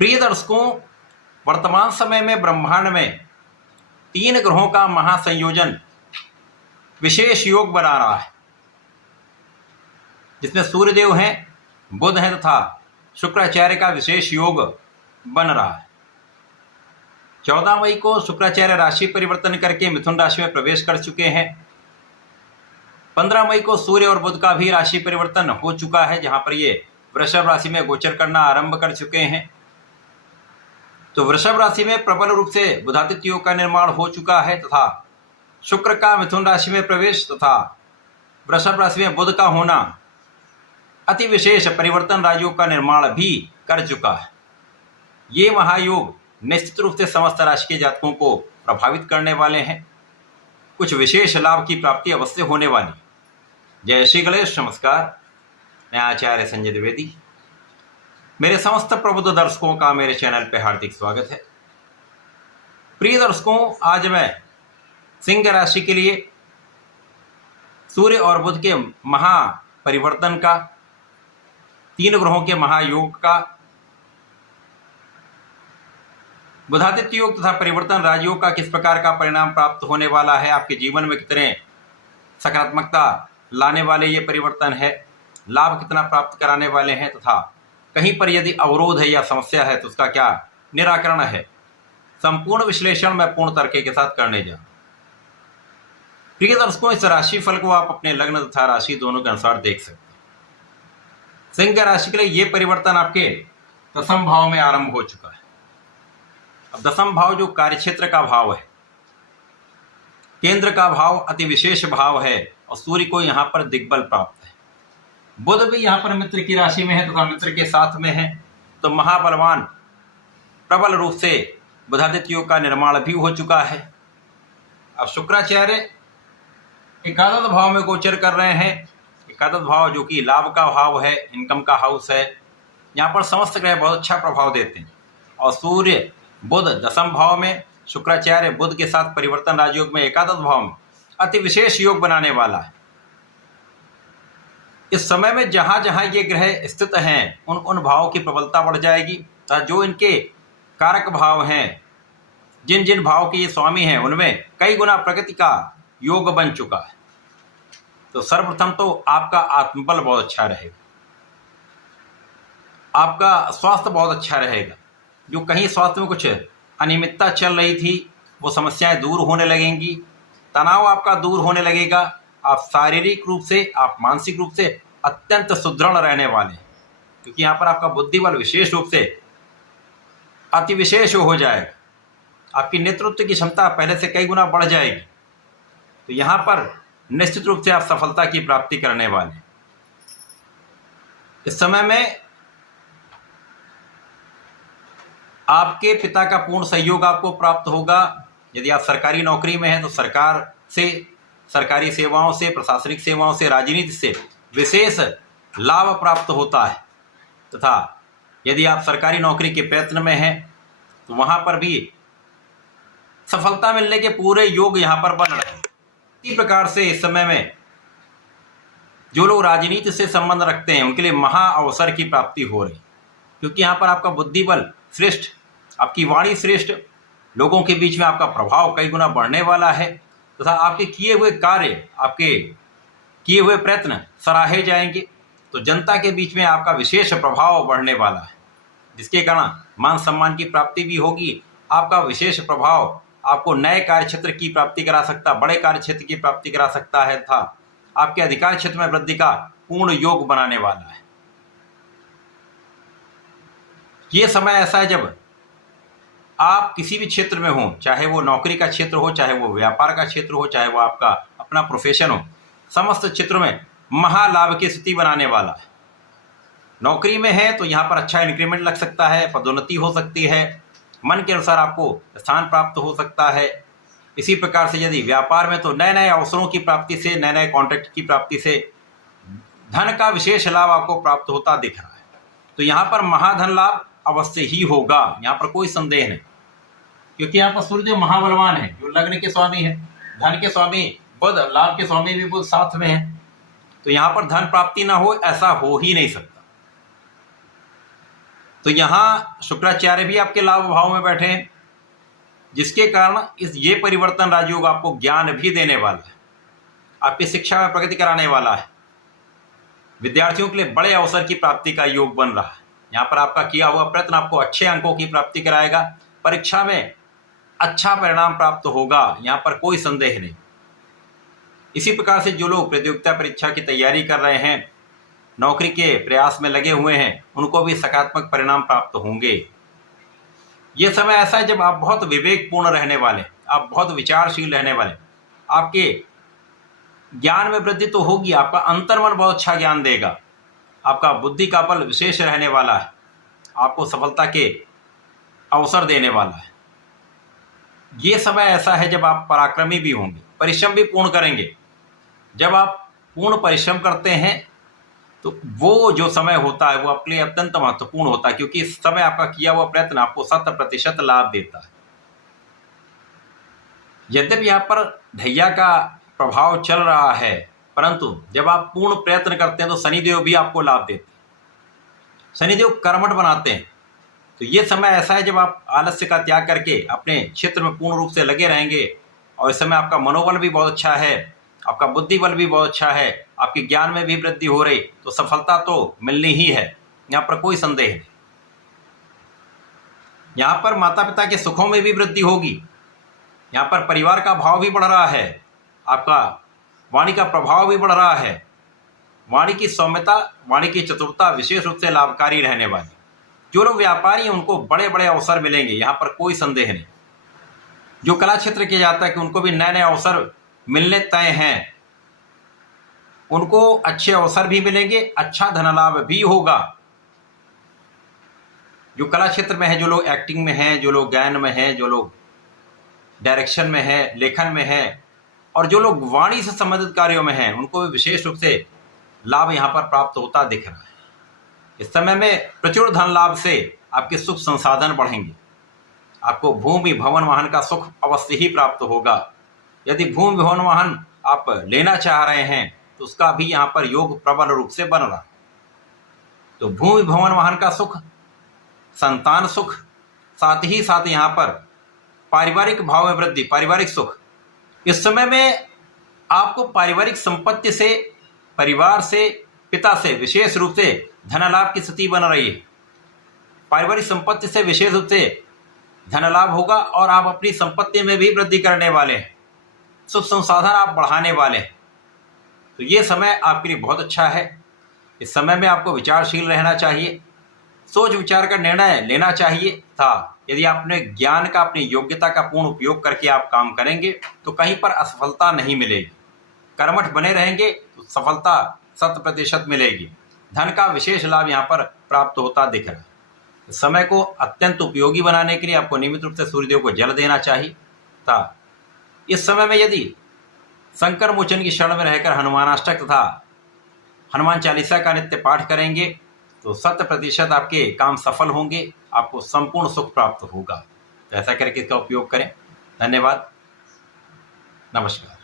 प्रिय दर्शकों, वर्तमान समय में ब्रह्मांड में 3 ग्रहों का महासंयोजन विशेष योग बना रहा है, जिसमें सूर्यदेव हैं, बुध हैं तथा शुक्राचार्य का विशेष योग बन रहा है। 14 मई को शुक्राचार्य राशि परिवर्तन करके मिथुन राशि में प्रवेश कर चुके हैं। 15 मई को सूर्य और बुध का भी राशि परिवर्तन हो चुका है, जहां पर ये वृषभ राशि में गोचर करना आरंभ कर चुके हैं। तो वृषभ राशि में प्रबल रूप से बुधादित्य योग का निर्माण हो चुका है तथा शुक्र का मिथुन राशि में प्रवेश तथा वृषभ राशि में बुध का होना अति विशेष परिवर्तन राजयोग का निर्माण भी कर चुका है। ये महायोग निश्चित रूप से समस्त राशि के जातकों को प्रभावित करने वाले हैं। कुछ विशेष लाभ की प्राप्ति अवश्य होने वाली। जय श्री गणेश। नमस्कार, मैं आचार्य संजय द्विवेदी। मेरे समस्त प्रबुद्ध दर्शकों का मेरे चैनल पर हार्दिक स्वागत है। प्रिय दर्शकों, आज मैं सिंह राशि के लिए सूर्य और बुध के महापरिवर्तन का, 3 ग्रहों के महायोग का, बुधादित्य योग तथा परिवर्तन राजयोग का किस प्रकार का परिणाम प्राप्त होने वाला है, आपके जीवन में कितने सकारात्मकता लाने वाले ये परिवर्तन है, लाभ कितना प्राप्त कराने वाले हैं तथा कहीं पर यदि अवरोध है या समस्या है तो उसका क्या निराकरण है, संपूर्ण विश्लेषण मैं पूर्ण तरीके के साथ करने जा। प्रिय दर्शकों, इस राशि फल को आप अपने लग्न तथा राशि दोनों के अनुसार देख सकते हैं। सिंह राशि के लिए ये परिवर्तन आपके 10वें भाव में आरंभ हो चुका है। अब 10वां भाव जो कार्यक्षेत्र का भाव है, केंद्र का भाव, अति विशेष भाव है और सूर्य को यहाँ पर दिग्बल प्राप्त है। बुध भी यहाँ पर मित्र की राशि में है तथा मित्र के साथ में है, तो महाबलवान प्रबल रूप से बुधादित्य योग का निर्माण भी हो चुका है। अब शुक्राचार्य एकादश भाव में गोचर कर रहे हैं। एकादश भाव जो कि लाभ का भाव है, इनकम का हाउस है, यहाँ पर समस्त ग्रह बहुत अच्छा प्रभाव देते हैं। और सूर्य बुध 10वें भाव में, शुक्राचार्य बुध के साथ परिवर्तन राजयोग में एकादश भाव में अति विशेष योग बनाने वाला है। इस समय में जहां जहां ये ग्रह स्थित हैं उन भावों की प्रबलता बढ़ जाएगी तथा जो इनके कारक भाव हैं, जिन जिन भाव के ये स्वामी हैं, उनमें कई गुना प्रगति का योग बन चुका है। तो सर्वप्रथम तो आपका आत्मबल बहुत अच्छा रहेगा, आपका स्वास्थ्य बहुत अच्छा रहेगा। जो कहीं स्वास्थ्य में कुछ अनियमितता चल रही थी वो समस्याएं दूर होने लगेंगी, तनाव आपका दूर होने लगेगा। आप शारीरिक रूप से, आप मानसिक रूप से अत्यंत सुदृढ़ रहने वाले हैं, क्योंकि यहाँ पर आपका बुद्धिबल विशेष रूप से अति विशेष हो जाएगा। आपकी नेतृत्व की क्षमता पहले से कई गुना बढ़ जाएगी। तो यहाँ पर निश्चित रूप से आप सफलता की प्राप्ति करने वाले हैं। इस समय में आपके पिता का पूर्ण सहयोग आपको प्राप्त होगा। यदि आप सरकारी नौकरी में हैं तो सरकार से, सरकारी सेवाओं से, प्रशासनिक सेवाओं से, राजनीति से विशेष लाभ प्राप्त होता है तथा यदि आप सरकारी नौकरी के प्रयत्न में हैं तो वहां पर भी सफलता मिलने के पूरे योग यहां पर बन रहे हैं। इसी प्रकार से इस समय में जो लोग राजनीति से संबंध रखते हैं उनके लिए महा अवसर की प्राप्ति हो रही, क्योंकि यहाँ पर आपका बुद्धिबल श्रेष्ठ, आपकी वाणी श्रेष्ठ, लोगों के बीच में आपका प्रभाव कई गुना बढ़ने वाला है तथा आपके किए हुए कार्य, आपके किए हुए प्रयत्न सराहे जाएंगे। तो जनता के बीच में आपका विशेष प्रभाव बढ़ने वाला है, जिसके कारण मान सम्मान की प्राप्ति भी होगी। आपका विशेष प्रभाव आपको नए कार्यक्षेत्र की प्राप्ति करा सकता, बड़े कार्यक्षेत्र की प्राप्ति करा सकता है तथा आपके अधिकार क्षेत्र में वृद्धि का पूर्ण योग बनाने वाला है। ये समय ऐसा है जब आप किसी भी क्षेत्र में हो, चाहे वो नौकरी का क्षेत्र हो, चाहे वो व्यापार का क्षेत्र हो, चाहे वो आपका अपना प्रोफेशन हो, समस्त क्षेत्रों में महालाभ की स्थिति बनाने वाला है। नौकरी में है तो यहाँ पर अच्छा इंक्रीमेंट लग सकता है, पदोन्नति हो सकती है, मन के अनुसार आपको स्थान प्राप्त हो सकता है। इसी प्रकार से यदि व्यापार में तो नए नए अवसरों की प्राप्ति से, नए नए कॉन्ट्रैक्ट की प्राप्ति से धन का विशेष लाभ आपको प्राप्त होता दिख रहा है। तो यहाँ पर महाधन लाभ अवश्य ही होगा, यहाँ पर कोई संदेह नहीं, क्योंकि यहाँ पर सूर्यदेव महाबलवान है, जो लग्न के स्वामी है, धन के स्वामी बुध, लाभ के स्वामी भी बुध साथ में है। तो यहाँ पर धन प्राप्ति ना हो ऐसा हो ही नहीं सकता। तो यहाँ शुक्राचार्य भी आपके लाभ भाव में बैठे हैं, जिसके कारण ये परिवर्तन राजयोग आपको ज्ञान भी देने वाला है, आपकी शिक्षा में प्रगति कराने वाला है। विद्यार्थियों के लिए बड़े अवसर की प्राप्ति का योग बन रहा है। यहाँ पर आपका किया हुआ प्रयत्न आपको अच्छे अंकों की प्राप्ति कराएगा, परीक्षा में अच्छा परिणाम प्राप्त होगा, यहाँ पर कोई संदेह नहीं। इसी प्रकार से जो लोग प्रतियोगिता परीक्षा की तैयारी कर रहे हैं, नौकरी के प्रयास में लगे हुए हैं, उनको भी सकारात्मक परिणाम प्राप्त होंगे। ये समय ऐसा है जब आप बहुत विवेकपूर्ण रहने वाले, आप बहुत विचारशील रहने वाले, आपके ज्ञान में वृद्धि तो होगी, आपका अंतर्मन बहुत अच्छा ज्ञान देगा, आपका बुद्धि का बल विशेष रहने वाला है, आपको सफलता के अवसर देने वाला है। ये समय ऐसा है जब आप पराक्रमी भी होंगे, परिश्रम भी पूर्ण करेंगे। जब आप पूर्ण परिश्रम करते हैं तो वो जो समय होता है वो आपके लिए अत्यंत महत्वपूर्ण होता है, क्योंकि इस समय आपका किया हुआ प्रयत्न आपको 100% लाभ देता है। यद्यपि यहाँ पर ढैया का प्रभाव चल रहा है, परंतु जब आप पूर्ण प्रयत्न करते हैं तो शनिदेव भी आपको लाभ देते हैं, शनिदेव कर्मठ बनाते हैं। तो ये समय ऐसा है जब आप आलस्य का त्याग करके अपने क्षेत्र में पूर्ण रूप से लगे रहेंगे, और इस समय आपका मनोबल भी बहुत अच्छा है, आपका बुद्धि बल भी बहुत अच्छा है, आपके ज्ञान में भी वृद्धि हो रही, तो सफलता तो मिलनी ही है, यहाँ पर कोई संदेह नहीं। यहाँ पर माता पिता के सुखों में भी वृद्धि होगी, यहाँ पर परिवार का भाव भी बढ़ रहा है, आपका वाणी का प्रभाव भी बढ़ रहा है, वाणी की सौम्यता, वाणी की चतुरता विशेष रूप से लाभकारी रहने वाली। जो लोग व्यापारी हैं उनको बड़े बड़े अवसर मिलेंगे, यहाँ पर कोई संदेह नहीं। जो कला क्षेत्र किया जाता है कि उनको भी नए नए अवसर मिलने तय हैं, उनको अच्छे अवसर भी मिलेंगे, अच्छा धन लाभ भी होगा। जो कला क्षेत्र में है, जो लोग एक्टिंग में हैं, जो लोग गायन में हैं, जो लोग डायरेक्शन में है, लेखन में है, और जो लोग वाणी से संबंधित कार्यों में हैं, उनको भी विशेष रूप से लाभ यहाँ पर प्राप्त होता दिख रहा है। इस समय में प्रचुर धन लाभ से आपके सुख संसाधन बढ़ेंगे, आपको भूमि भवन वाहन का सुख अवश्य ही प्राप्त होगा। यदि भूमि भवन वाहन आप लेना चाह रहे हैं तो उसका भी यहाँ पर योग प्रबल रूप से बन रहा है। तो भूमि भवन वाहन का सुख, संतान सुख, साथ ही साथ यहाँ पर पारिवारिक भाव में वृद्धि, पारिवारिक सुख। इस समय में आपको पारिवारिक संपत्ति से, परिवार से, पिता से विशेष रूप से धन लाभ की स्थिति बन रही है। पारिवारिक संपत्ति से विशेष रूप से धन लाभ होगा और आप अपनी संपत्ति में भी वृद्धि करने वाले हैं, सुख संसाधन आप बढ़ाने वाले हैं। तो ये समय आपके लिए बहुत अच्छा है। इस समय में आपको विचारशील रहना चाहिए, सोच विचार का निर्णय लेना चाहिए था। यदि आपने ज्ञान का, अपनी योग्यता का पूर्ण उपयोग करके आप काम करेंगे तो कहीं पर असफलता नहीं मिलेगी। कर्मठ बने रहेंगे तो सफलता 100% मिलेगी। धन का विशेष लाभ यहाँ पर प्राप्त होता दिख रहा है। इस समय को अत्यंत उपयोगी बनाने के लिए आपको नियमित रूप से सूर्यदेव को जल देना चाहिए था। इस समय में यदि संकर मोचन की शरण में रहकर हनुमानाष्टक तथा हनुमान चालीसा का नित्य पाठ करेंगे तो 100% आपके काम सफल होंगे, आपको संपूर्ण सुख प्राप्त होगा। तो ऐसा करके इसका उपयोग करें। धन्यवाद, नमस्कार।